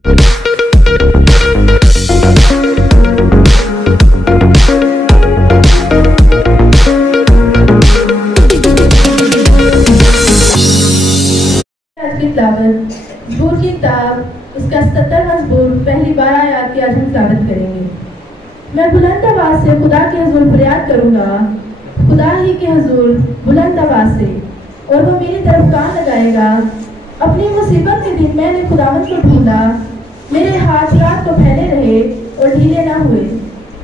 زبور کی کتاب اس کا 70واں زبور پہلی 12 آیات کی آج ہم تلاوت کریں گے۔ میں بلند آواز سے خدا کے حضور فریاد کروں گا، خدا ہی کے حضور بلند آواز سے، اور وہ میری طرف کان لگائے گا۔ اپنی مصیبت کے دن میں نے خداوند کو ڈھونڈا، میرے ہاتھ رات کو پھیلے رہے اور ڈھیلے نہ ہوئے،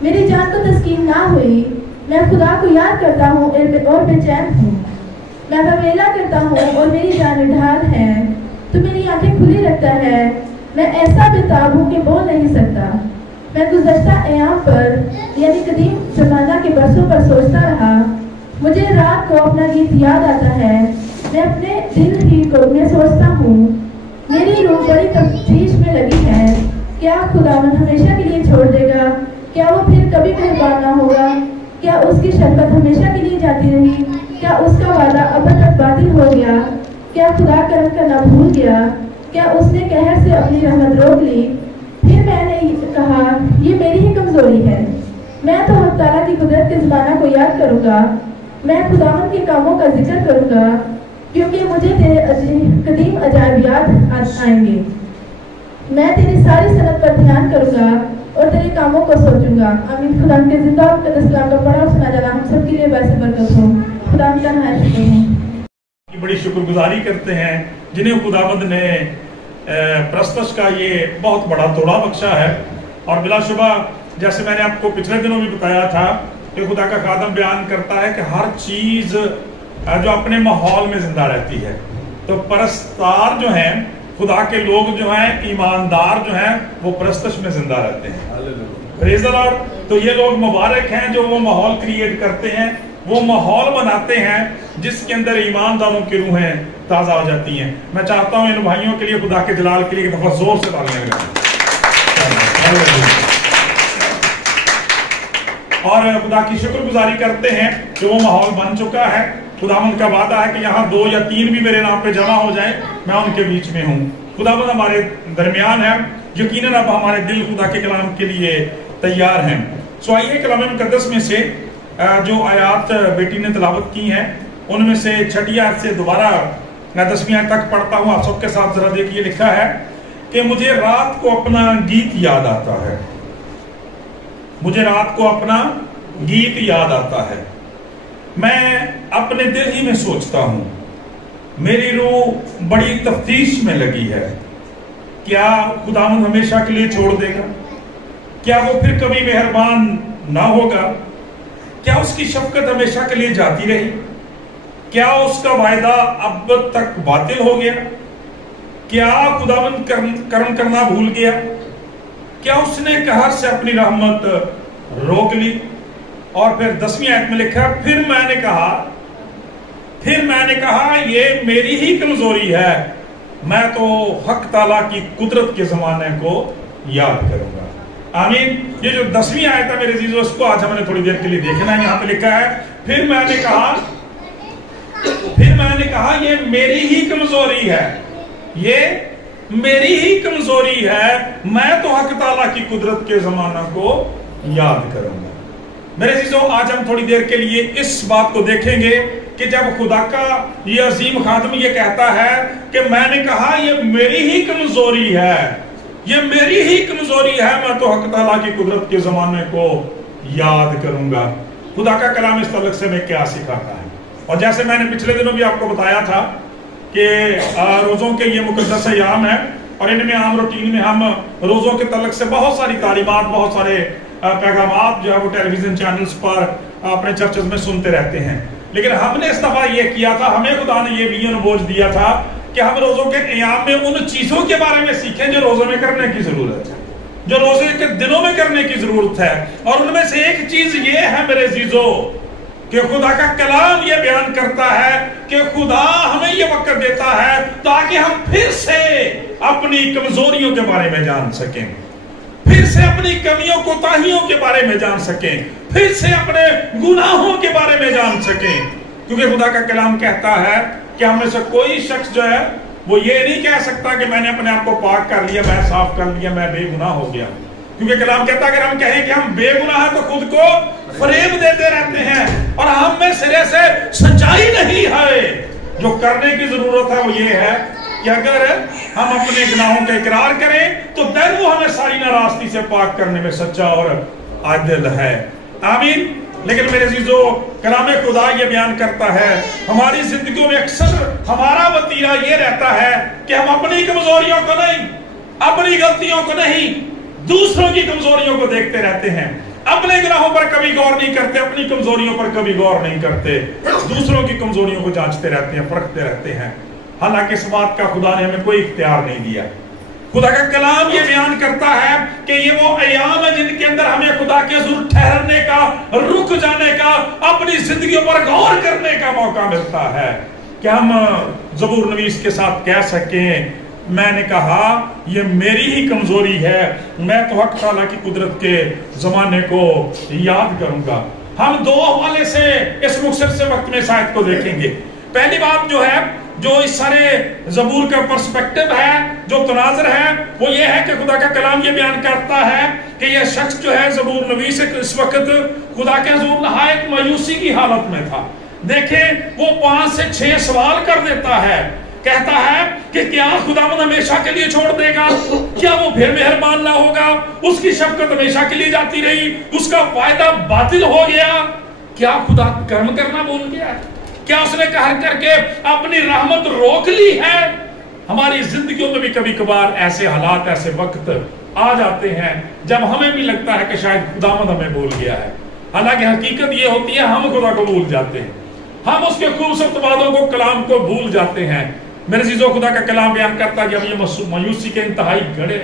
میری جان کو تسکین نہ ہوئی۔ میں خدا کو یاد کرتا ہوں اور بے چین ہوں، میں بویلا کرتا ہوں اور میری جان ڈھال ہے۔ تو میری آنکھیں کھلی رکھتا ہے، میں ایسا بےتاب ہوں کہ بول نہیں سکتا۔ میں گزشتہ ایام پر یعنی قدیم زمانہ کے برسوں پر سوچتا رہا، مجھے رات کو اپنا گیت یاد آتا ہے۔ میں اپنے دل ہی کو میں سوچتا ہوں، میری روح بڑی تفتیش میں لگی ہے، کیا خداوند ہمیشہ کے لیے چھوڑ دے گا؟ کیا وہ پھر کبھی مہربان نہ ہوگا؟ کیا اس کی شفقت ہمیشہ کے لیے جاتی رہی؟ کیا اس کا وعدہ ابد تک باطل ہو گیا؟ کیا خدا کرم کرنا بھول گیا؟ کیا اس نے قہر سے اپنی رحمت روک لی؟ پھر میں نے کہا، یہ میری ہی کمزوری ہے۔ میں تو حق تعالیٰ کی قدرت کے زمانہ کو یاد کروں گا، میں خداوند کے کاموں کا ذکر کروں گا، کیونکہ مجھے تیرے قدیم عجائب یاد آئیں گے۔ میں تیری ساری صنعت پر دھیان کروں گا اور تیرے کاموں کو سوچوں گا۔ آمین۔ خدا کے زندہ اور مقدس کلام کا پڑھا اور سنا جانا ہم سب کے لیے باعث برکت ہو۔ خدا کا نہایت شکر ہے۔ بڑی شکر گزاری کرتے ہیں جنہیں خداوند نے پرستش کا یہ بہت بڑا توڑا بخشا ہے، اور بلا شبہ جیسے میں نے آپ کو پچھلے دنوں بھی بتایا تھا کہ خدا کا خادم بیان کرتا ہے کہ ہر چیز جو اپنے ماحول میں زندہ رہتی ہے، تو پرستار جو ہیں، خدا کے لوگ جو ہیں، ایماندار جو ہیں، وہ پرستش میں زندہ رہتے ہیں۔ پریز دی لارڈ۔ تو یہ لوگ مبارک ہیں جو وہ ماحول کریٹ کرتے ہیں، وہ ماحول بناتے ہیں جس کے اندر ایمانداروں کی روحیں تازہ ہو جاتی ہیں۔ میں چاہتا ہوں ان بھائیوں کے لیے خدا کے جلال کے لیے ایک دفعہ زور سے تالیاں بجائیں۔ اور خدا کی شکر گزاری کرتے ہیں کہ وہ ماحول بن چکا ہے۔ خداوند کا وعدہ ہے کہ یہاں 2 یا 3 بھی میرے نام پہ جمع ہو جائیں، میں ان کے بیچ میں ہوں۔ خداوند ہمارے درمیان ہے، یقیناً اب ہمارے دل خدا کے کلام کے لیے تیار ہیں۔ سو آئیے کلام مقدس میں سے جو آیات بیٹی نے تلاوت کی ہیں ان میں سے 6 آیت سے دوبارہ 10ویں آیت تک پڑھتا ہوں، آپ سب کے ساتھ ذرا دیکھیے۔ لکھا ہے کہ مجھے رات کو اپنا گیت یاد آتا ہے، مجھے رات کو اپنا گیت یاد آتا ہے، میں اپنے دل ہی میں سوچتا ہوں، میری روح بڑی تفتیش میں لگی ہے، کیا خداوند ہمیشہ کے لیے چھوڑ دے گا؟ کیا وہ پھر کبھی مہربان نہ ہوگا؟ کیا اس کی شفقت ہمیشہ کے لیے جاتی رہی؟ کیا اس کا وعدہ اب تک باطل ہو گیا؟ کیا خداوند کرم کرنا بھول گیا؟ کیا اس نے قہر سے اپنی رحمت روک لی؟ اور پھر 10ویں آیت میں لکھا، پھر میں نے کہا یہ میری ہی کمزوری ہے، میں تو حق تعالیٰ کی قدرت کے زمانے کو یاد کروں گا۔ آمین۔ یہ جو 10ویں آیت ہے میرے عزیزو، اس کو آج ہم نے تھوڑی دیر کے لیے دیکھنا ہے۔ یہاں پہ لکھا ہے، پھر میں نے کہا یہ میری ہی کمزوری ہے، یہ میری ہی کمزوری ہے، میں تو حق تعالیٰ کی قدرت کے زمانہ کو یاد کروں گا۔ میرے عزیزو، آج ہم تھوڑی دیر کے لیے اس بات کو دیکھیں گے کہ جب خدا کا یہ عظیم خادم یہ کہتا ہے کہ میں نے کہا یہ میری ہی کمزوری ہے، یہ میری ہی کمزوری ہے، میں تو حق تعالیٰ کی قدرت کے زمانے کو یاد کروں گا، خدا کا کلام اس تعلق سے میں کیا سکھاتا ہے۔ اور جیسے میں نے پچھلے دنوں بھی آپ کو بتایا تھا کہ روزوں کے یہ مقدس ایام ہیں، اور ان میں عام روٹین میں ہم روزوں کے تعلق سے بہت ساری تعلیمات، بہت سارے پیغامات جو ہے وہ ٹیلی ویژن چینلز پر اپنے چرچز میں سنتے رہتے ہیں، لیکن ہم نے اس دفعہ یہ کیا تھا، ہمیں خدا نے یہ بھی بوجھ دیا تھا کہ ہم روزوں کے ایام میں ان چیزوں کے بارے میں سیکھیں جو روزوں میں کرنے کی ضرورت ہے، جو روزے کے دنوں میں کرنے کی ضرورت ہے۔ اور ان میں سے ایک چیز یہ ہے میرے عزیزو کہ خدا کا کلام یہ بیان کرتا ہے کہ خدا ہمیں یہ وقت دیتا ہے تاکہ ہم پھر سے اپنی کمزوریوں کے بارے میں جان سکیں، پھر سے اپنی کمیوں کوتاہیوں کے بارے میں جان سکیں، پھر سے اپنے گناہوں کے بارے میں جان سکیں، کیونکہ خدا کا کلام کہتا ہے کہ ہم میں سے کوئی شخص جو ہے وہ یہ نہیں کہہ سکتا کہ میں نے اپنے آپ کو پاک کر لیا، میں صاف کر لیا، میں بے گناہ ہو گیا، کیونکہ کلام کہتا ہے اگر ہم کہیں کہ ہم بے گناہ ہیں تو خود کو فریب دیتے رہتے ہیں، اور ہم میں سرے سے سچائی نہیں ہے۔ جو کرنے کی ضرورت ہے وہ یہ ہے کہ اگر ہم اپنے گناہوں کا اقرار کریں تو دین وہ ہمیں ساری ناراستی سے پاک کرنے میں سچا اور عادل ہے۔ آمین۔ لیکن میرے عزیزو، کلام خدا یہ بیان کرتا ہے ہماری زندگیوں میں اکثر ہمارا وتیرہ یہ رہتا ہے کہ ہم اپنی کمزوریوں کو نہیں، اپنی غلطیوں کو نہیں، دوسروں کی کمزوریوں کو دیکھتے رہتے ہیں، اپنے گناہوں پر کبھی غور نہیں کرتے، اپنی کمزوریوں پر کبھی غور نہیں کرتے، دوسروں کی کمزوریوں کو جانچتے رہتے ہیں، پرکھتے رہتے ہیں، حالانکہ اس بات کا خدا نے ہمیں کوئی اختیار نہیں دیا۔ خدا کا کلام یہ بیان کرتا ہے کہ یہ وہ ایام ہے جن کے اندر ہمیں خدا کے حضور ٹھہرنے کا، رک جانے کا، اپنی زندگیوں پر غور کرنے کا موقع ملتا ہے کہ ہم زبور نویس کے ساتھ کہہ سکیں میں نے کہا یہ میری ہی کمزوری ہے، میں تو حق تعالیٰ کی قدرت کے زمانے کو یاد کروں گا۔ ہم دو حوالے سے اس مختصر سے وقت میں اس آیت کو دیکھیں گے۔ پہلی بات جو ہے، جو اس سارے زبور کا پرسپیکٹیو ہے، جو تناظر ہے، وہ یہ ہے کہ خدا کا کلام یہ بیان کرتا ہے کہ یہ شخص جو ہے زبور نویس اس وقت خدا کے حضور نہایت مایوسی کی حالت میں تھا۔ دیکھیں وہ 5 سے 6 سوال کر دیتا ہے، کہتا ہے کہ کیا خداوند ہمیشہ کے لیے چھوڑ دے گا؟ کیا وہ پھر مہربان نہ ہوگا؟ اس کی شفقت ہمیشہ کے لیے جاتی رہی، اس کا فائدہ باطل ہو گیا؟ کیا خدا کرم کرنا بھول گیا؟ کیا اس نے قہر کر کے اپنی رحمت روک لی ہے؟ ہماری زندگیوں میں بھی کبھی کبھار ایسے حالات، ایسے وقت آ جاتے ہیں جب ہمیں بھی لگتا ہے کہ شاید خداوند ہمیں بھول گیا ہے، حالانکہ حقیقت یہ ہوتی ہے ہم خدا کو بھول جاتے ہیں، ہم اس کے خوبصورت وعدوں کو، کلام کو بھول جاتے ہیں۔ میرے عزیزو، خدا کا کلام بیان کرتا ہے جب یہ مایوسی کے انتہائی گہرے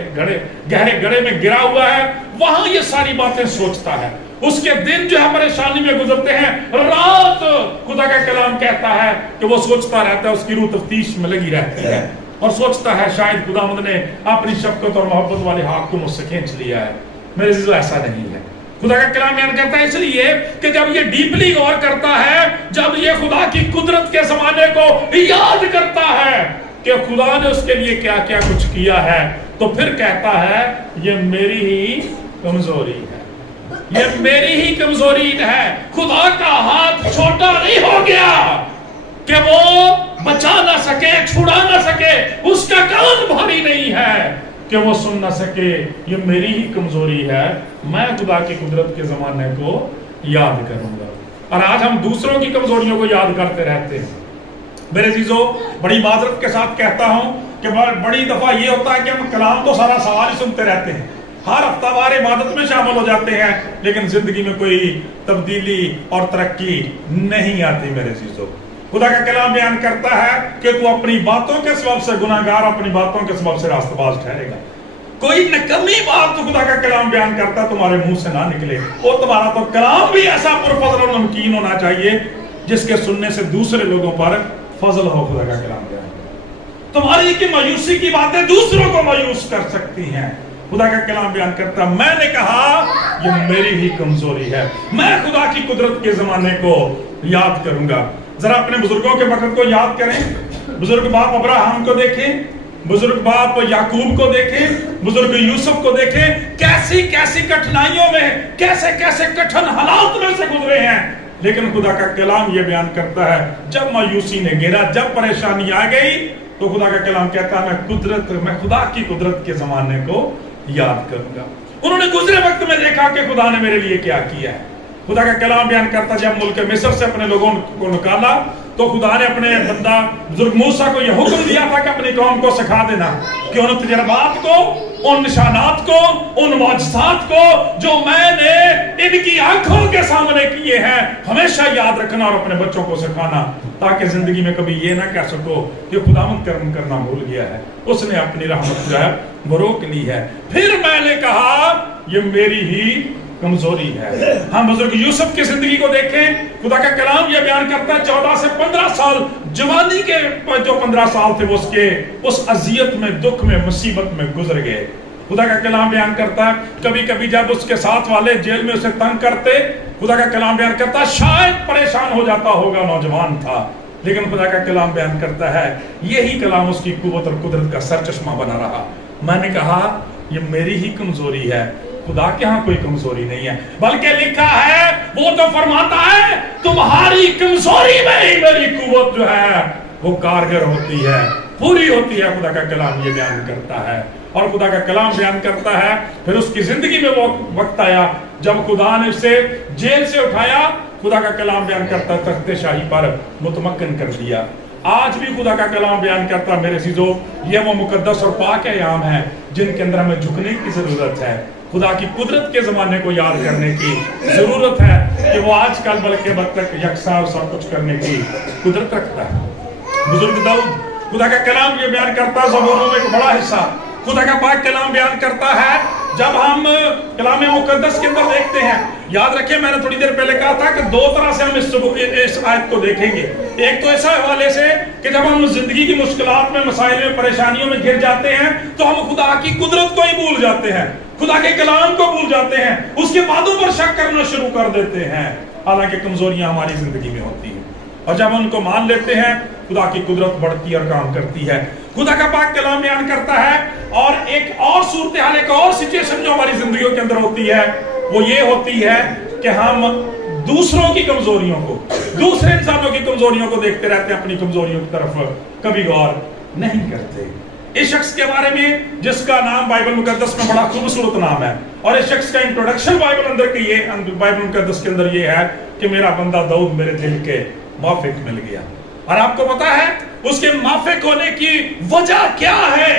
گڑھے میں گرا ہوا ہے، وہاں یہ ساری باتیں سوچتا ہے۔ اس کے دن جو ہے پریشانی میں گزرتے ہیں، رات خدا کا کلام کہتا ہے کہ وہ سوچتا رہتا ہے، اس کی روح تفتیش میں لگی رہتی ہے اور سوچتا ہے شاید خداوند نے اپنی شفقت اور محبت والے ہاتھ کو مجھ سے کھینچ لیا ہے۔ میرے عزیزو، ایسا نہیں ہے۔ خدا کا کلام بیان کرتا ہے اس لیے کہ جب یہ ڈیپلی غور کرتا ہے، جب یہ خدا کی قدرت کے زمانے کو یاد کرتا ہے کہ خدا نے اس کے لیے کیا کیا کچھ کیا ہے، تو پھر کہتا ہے یہ میری ہی کمزوری ہے، یہ میری ہی کمزوری ہے۔ خدا کا ہاتھ چھوٹا نہیں ہو گیا کہ وہ بچا نہ سکے، چھڑا نہ سکے، اس کا کان بھاری نہیں ہے کہ وہ سن نہ سکے، یہ میری ہی کمزوری ہے، میں خدا کی قدرت کے زمانے کو یاد کروں گا۔ اور آج ہم دوسروں کی کمزوریوں کو یاد کرتے رہتے ہیں۔ میرے عزیزو، بڑی معذرت کے ساتھ کہتا ہوں کہ بڑی دفعہ یہ ہوتا ہے کہ ہم کلام تو سارا سوال ہی سنتے رہتے ہیں، ہر ہفتہ وار عبادت میں شامل ہو جاتے ہیں، لیکن زندگی میں کوئی تبدیلی اور ترقی نہیں آتی۔ میرے عزیزو، خدا کا کلام بیان کرتا ہے کہ تو اپنی باتوں کے سبب سے گناہگار، اپنی باتوں کے سبب سے راستہ باز ٹھہرے گا۔ کوئی نکمی بات تو خدا کا کلام بیان کرتا تمہارے منہ سے نہ نکلے، اور تمہارا تو کلام بھی ایسا پرفضل اور نمکین ہونا چاہیے جس کے سننے سے دوسرے لوگوں پر فضل ہو۔ خدا کا کلام بیان تمہاری کی مایوسی کی باتیں دوسروں کو مایوس کر سکتی ہیں۔ خدا کا کلام بیان کرتا میں نے کہا یہ میری ہی کمزوری ہے، میں خدا کی قدرت کے زمانے کو یاد کروں گا۔ ذرا اپنے بزرگوں کے وقت کو یاد کریں، بزرگ باپ ابراہیم کو دیکھیں، بزرگ باپ یعقوب کو دیکھیں، بزرگ یوسف کو دیکھیں، کیسی کیسی کٹھنائیوں میں، کیسے کیسے کٹھن حالات میں سے گزرے ہیں، لیکن خدا کا کلام یہ بیان کرتا ہے جب مایوسی نے گھیرا، جب پریشانی آ گئی، تو خدا کا کلام کہتا ہے میں خدا کی قدرت کے زمانے کو یاد کروں گا۔ انہوں نے گزرے وقت میں دیکھا کہ خدا نے میرے لیے کیا کیا ہے۔ خدا کا کلام بیان کرتا جب ملک مصر سے اپنے لوگوں کو نکالا تو خدا نے اپنے بندہ بزرگ موسیٰ کو یہ حکم دیا تھا کہ اپنی قوم کو سکھا دینا کہ ان تجربات کو، ان نشانات کو، ان معجزات کو جو میں نے ان کی آنکھوں کے سامنے کیے ہیں ہمیشہ یاد رکھنا اور اپنے بچوں کو سکھانا، تاکہ زندگی میں کبھی یہ نہ کہہ سکو کہ خداوند کرم کرنا بھول گیا ہے، اس نے اپنی رحمت جو ہے وہ روک لی ہے۔ پھر میں نے کہا یہ میری ہی کمزوری ہے۔ ہم بزرگ یوسف کی زندگی کو دیکھیں، خدا کا کلام یہ بیان کرتا ہے 14 سے 15 سال جوانی کے جو 15 سال تھے وہ اس اذیت میں، دکھ میں، مصیبت میں گزر گئے۔ خدا کا کلام بیان کرتا ہے کبھی کبھی جب اس کے ساتھ والے جیل میں اسے تنگ کرتے، خدا کا کلام بیان کرتا ہے شاید پریشان ہو جاتا ہوگا، نوجوان تھا، لیکن خدا کا کلام بیان کرتا ہے یہی کلام اس کی قوت اور قدرت کا سر چشمہ بنا رہا. میں نے کہا یہ میری ہی کمزوری ہے, خدا کے ہاں کوئی کمزوری نہیں ہے, بلکہ لکھا ہے وہ تو فرماتا ہے تمہاری کمزوری میں ہی میری قوت جو ہے وہ کارگر ہوتی ہے, پوری ہوتی ہے. خدا کا کلام یہ بیان کرتا ہے, اور خدا کا کلام بیان کرتا ہے پھر اس کی زندگی میں وہ وقت آیا جب خدا نے اسے جیل سے اٹھایا. خدا کا کلام بیان کرتا تخت شاہی پر متمکن کر دیا. آج بھی خدا کا کلام بیان کرتا میرے عزیزو یہ وہ مقدس اور پاک ایام ہیں جن کے اندر ہمیں جھکنے کی ضرورت ہے. خدا کی قدرت کے زمانے کو یاد کرنے کی ضرورت ہے کہ وہ آج کل بلکہ بد تک یکساں اور سب کچھ کرنے کی قدرت رکھتا ہے. بزرگ داؤد خدا کا کلام یہ بیان کرتا, زبوروں میں ایک بڑا حصہ خدا کا پاک کلام بیان کرتا ہے. جب ہم کلام مقدس کے اندر دیکھتے ہیں, یاد رکھیں میں نے تھوڑی دیر پہلے کہا تھا کہ دو طرح سے ہم اس آیت کو دیکھیں گے. ایک تو ایسا حوالے سے کہ جب ہم زندگی کی مشکلات میں, مسائل میں, پریشانیوں میں گر جاتے ہیں تو ہم خدا کی قدرت کو ہی بھول جاتے ہیں, خدا کے کلام کو بھول جاتے ہیں, اس کے وعدوں پر شک کرنا شروع کر دیتے ہیں, حالانکہ کمزوریاں ہماری زندگی میں ہوتی ہیں. اور جب ان کو مان لیتے ہیں خدا کی قدرت بڑھتی اور کام کرتی ہے. خدا کا پاک کلام بیان کرتا ہے, اور ایک اور صورتحال, ایک اور سچویشن جو ہماری زندگیوں کے اندر ہوتی ہے وہ یہ ہوتی ہے کہ ہم دوسروں کی کمزوریوں کو, دوسرے انسانوں کی کمزوریوں کو دیکھتے رہتے ہیں, اپنی کمزوریوں کی طرف کبھی غور نہیں کرتے. اس شخص کے بارے میں جس کا نام بائبل مقدس میں بڑا خوبصورت نام ہے, اور اس شخص کا انٹروڈکشن بائبل مقدس کے اندر یہ ہے کہ میرا بندہ داؤد میرے دل کے موافق مل گیا. اور آپ کو پتا ہے اس کے موافق ہونے کی وجہ کیا ہے؟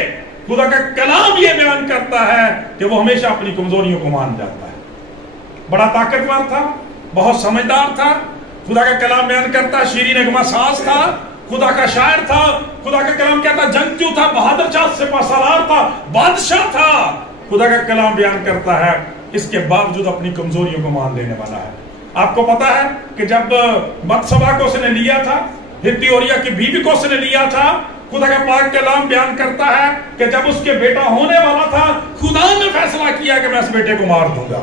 خدا کا کلام یہ بیان کرتا ہے کہ وہ ہمیشہ اپنی کمزوریوں کو مان جاتا ہے. بڑا طاقتور تھا, بہت سمجھدار تھا. خدا کا کلام بیان کرتا شیرین نغمہ ساز تھا, خدا کا شاعر تھا. خدا کا کلام کہتا جنگجو تھا, بہادر چاند سپہ سالار تھا, بادشاہ تھا. خدا کا کلام بیان کرتا ہے اس کے باوجود اپنی کمزوریوں کو مان لینے والا ہے. آپ کو پتا ہے کہ جب بتسبا کو اس نے لیا تھا, ہتی اوریا کی بیوی کو اس نے لیا تھا, خدا کا پاک کلام بیان کرتا ہے کہ جب اس کے بیٹا ہونے والا تھا خدا نے فیصلہ کیا کہ میں اس بیٹے کو مار دوں گا,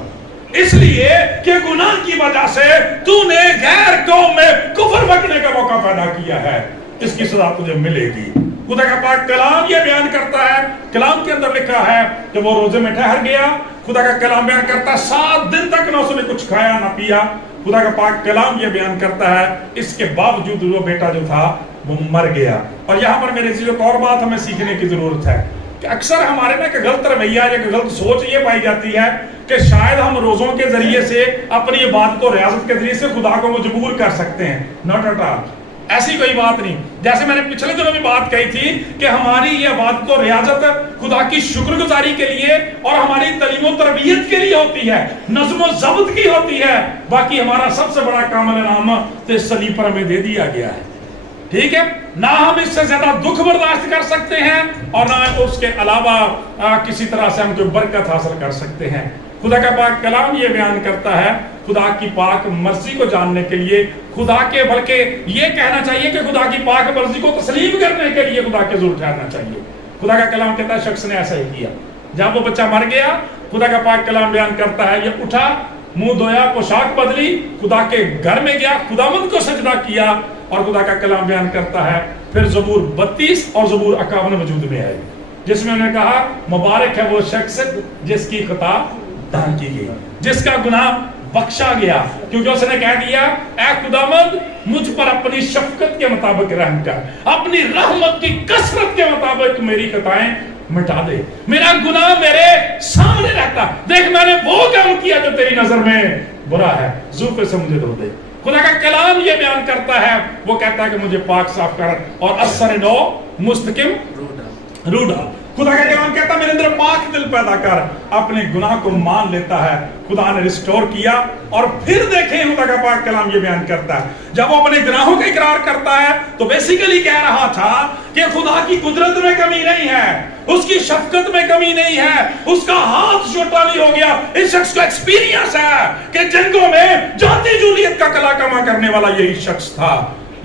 اس لیے کہ گناہ کی وجہ سے تو نے غیر قوم میں کفر بکنے کا موقع پیدا کیا ہے, اس کی سزا تجھے ملے گی. خدا کا پاک کلام یہ بیان کرتا ہے, کلام کے اندر لکھا ہے کہ وہ روزے میں ٹھہر گیا. خدا کا کلام بیان کرتا ہے 7 دن تک نہ اس نے کچھ کھایا نہ پیا. خدا کا پاک کلام یہ بیان کرتا ہے اس کے باوجود وہ بیٹا جو تھا وہ مر گیا. اور یہاں پر میرے ایک اور بات ہمیں سیکھنے کی ضرورت ہے کہ اکثر ہمارے میں ایک غلط رویہ یا غلط سوچ یہ پائی جاتی ہے کہ شاید ہم روزوں کے ذریعے سے اپنی عبادت و ریاضت کے ذریعے سے خدا کو مجبور کر سکتے ہیں. ناٹ ایٹ آل, ایسی کوئی بات نہیں. جیسے میں نے پچھلے دنوں میں بات کہی تھی کہ ہماری یہ عبادت و ریاضت خدا کی شکر گزاری کے لیے اور ہماری تعلیم و تربیت کے لیے ہوتی ہے, نظم و ضبط کی ہوتی ہے. باقی ہمارا سب سے بڑا کام انعام تو صلیب پر ہمیں دے دیا گیا ہے. ٹھیک ہے, نہ ہم اس سے زیادہ دکھ برداشت کر سکتے ہیں اور نہ اس کے علاوہ کسی طرح سے ہم کوئی برکت حاصل کر سکتے ہیں. خدا کا پاک کلام یہ بیان کرتا ہے خدا کی پاک مرضی کو جاننے کے لیے, خدا کے بلکہ یہ کہنا چاہیے کہ خدا کی پاک مرضی کو تسلیم کرنے کے لیے خدا کے حضور ٹھہرنا چاہیے. خدا کا کلام کہتا ہے شخص نے ایسا ہی کیا. جب وہ بچہ مر گیا خدا کا پاک کلام بیان کرتا ہے یہ اٹھا, منہ دھویا, پوشاک بدلی, خدا کے گھر میں گیا, خداوند کو سجدہ کیا. اور خدا کا کلام بیان کرتا ہے پھر زبور 32 اور زبور 51 وجود میں آئے جس میں انہوں نے کہا مبارک ہے وہ شخص جس کی خطا دان کی گئی, جس کا گناہ بخشا گیا, کیونکہ اس نے کہہ دیا اے خداوند مجھ پر اپنی شفقت کے مطابق رحم کر, اپنی رحمت کی کثرت کے مطابق میری خطائیں مٹا دے, میرا گناہ میرے سامنے رہتا, دیکھ میں نے وہ کام کیا جو تیری نظر میں برا ہے, زوفے سے مجھے دھو دے. خدا کا کلام یہ بیان کرتا ہے, وہ کہتا ہے کہ مجھے پاک صاف کر اور اثر نو مستقم روڈا. خدا کا کلام کہتا ہے میرے اندر پاک دل پیدا کر, اپنے گناہ کو مان لیتا ہے. خدا نے ریسٹور کیا. اور پھر دیکھیں خدا کا پاک کلام یہ بیان کرتا ہے جب وہ اپنے گناہوں کا اقرار کرتا ہے تو بیسیکلی کہہ رہا تھا کہ خدا کی قدرت میں کمی نہیں ہے, اس کی شفقت میں کمی نہیں ہے, اس کا ہاتھ چھوٹا نہیں ہو گیا. اس شخص کا ایکسپیرینس ہے کہ جنگوں میں جاتی جولیت کا کلا کما کرنے والا یہی شخص تھا.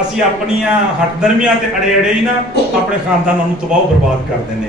ਅਸੀਂ ਆਪਣੀਆਂ ਹੱਟਦਰਮੀਆਂ ਤੇ ਅੜੇ ਹੀ ਨਾ ਆਪਣੇ ਖਾਨਦਾਨਾਂ ਨੂੰ ਤਬਾਹ ਬਰਬਾਦ ਕਰ ਦਿੰਦੇ,